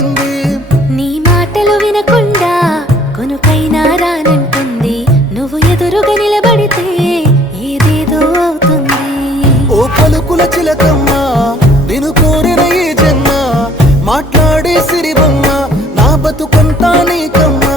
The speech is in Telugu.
దొరికింది. నీ మాటలు వినకుండా కొనుకైనా రానంటుంది. నువ్వు ఎదురుగా నిలబడితే ఏదేదో అవుతుంది. ఓ పలుకుల చిలకమ్మ నిన్ను కోరిన ఈ జన్మ, మాట్లాడే సిరిబొమ్మ నా బతుకంతా నీకమ్మా.